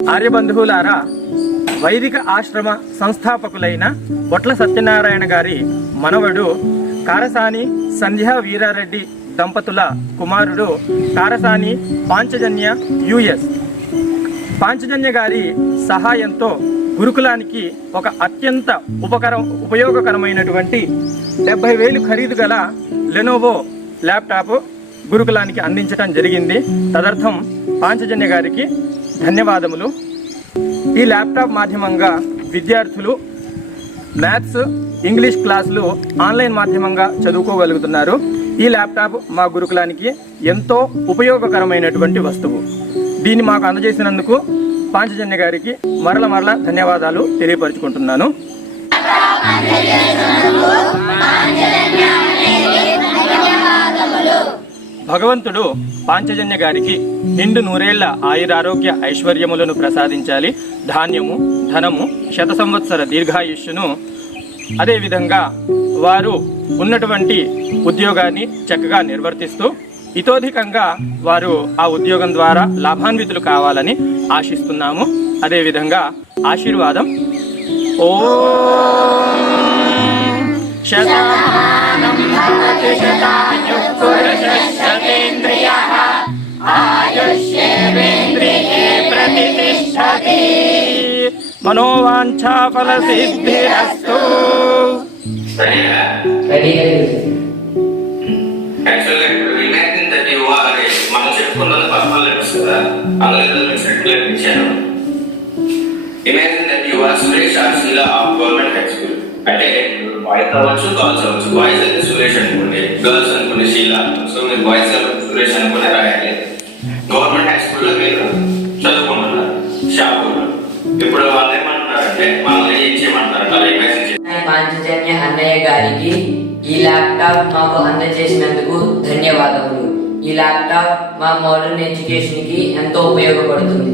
ఆర్యబంధువులారా వైదిక ఆశ్రమ సంస్థాపకులైన బొట్ల సత్యనారాయణ గారి మనవడు కారసాని సంధ్యా వీరారెడ్డి దంపతుల కుమారుడు కారసాని పాంచజన్య యుఎస్. పాంచజన్య గారి సహాయంతో గురుకులానికి ఒక అత్యంత ఉపకరం ఉపయోగకరమైనటువంటి డెబ్బై వేలు ఖరీదు గల లెనోవో ల్యాప్టాప్ గురుకులానికి అందించడం జరిగింది. తదర్థం పాంచజన్య గారికి ధన్యవాదములు. ఈ ల్యాప్టాప్ మాధ్యమంగా విద్యార్థులు మ్యాథ్స్ ఇంగ్లీష్ క్లాసులు ఆన్లైన్ మాధ్యమంగా చదువుకోగలుగుతున్నారు. ఈ ల్యాప్టాప్ మా గురుకులానికి ఎంతో ఉపయోగకరమైనటువంటి వస్తువు. దీన్ని మాకు అందజేసినందుకు పాంచజన్య గారికి మరల మరల ధన్యవాదాలు తెలియపరుచుకుంటున్నాను. భగవంతుడు పాంచజన్య గారికి నిండు నూరేళ్ళ ఆయురారోగ్య ఐశ్వర్యములను ప్రసాదించాలి. ధాన్యము ధనము శత సంవత్సర దీర్ఘాయుష్యును. అదేవిధంగా వారు ఉన్నటువంటి ఉద్యోగాన్ని చక్కగా నిర్వర్తిస్తూ ఇతోధికంగా వారు ఆ ఉద్యోగం ద్వారా లాభాన్వితులు కావాలని ఆశిస్తున్నాము. అదేవిధంగా ఆశీర్వాదం. ఓ. శతమానం భవతి శతాయుః మనోవాంఛాఫలసిద్ధిరస్తు మనం చెప్పుకున్నది పర్సనల్ లెటర్స్ కదా అందులో మీకు సర్టిఫికేట్ ఇచ్చాను imagine that you are Suresh or Sheela of government high school అంటే బాయ్స్ అవ్వచ్చు గర్ల్స్ అవ్వచ్చు బాయ్స్ అయితే సురేష్ అనుకోండి గర్ల్స్ అనుకోండి శీలా సో మీరు బాయ్స్ సురేష్ అనుకుని రాయాలి గవర్నమెంట్ హై స్కూల్లో మీరు మనల్ని ఏం చేయమంటారు పాంచజన్య అన్నయ్య గారికి ఈ ల్యాప్టాప్ మాకు అందజేసినందుకు ధన్యవాదములు. ఈ ల్యాప్టాప్ మా మోడర్న్ ఎడ్యుకేషన్కి ఎంతో ఉపయోగపడుతుంది.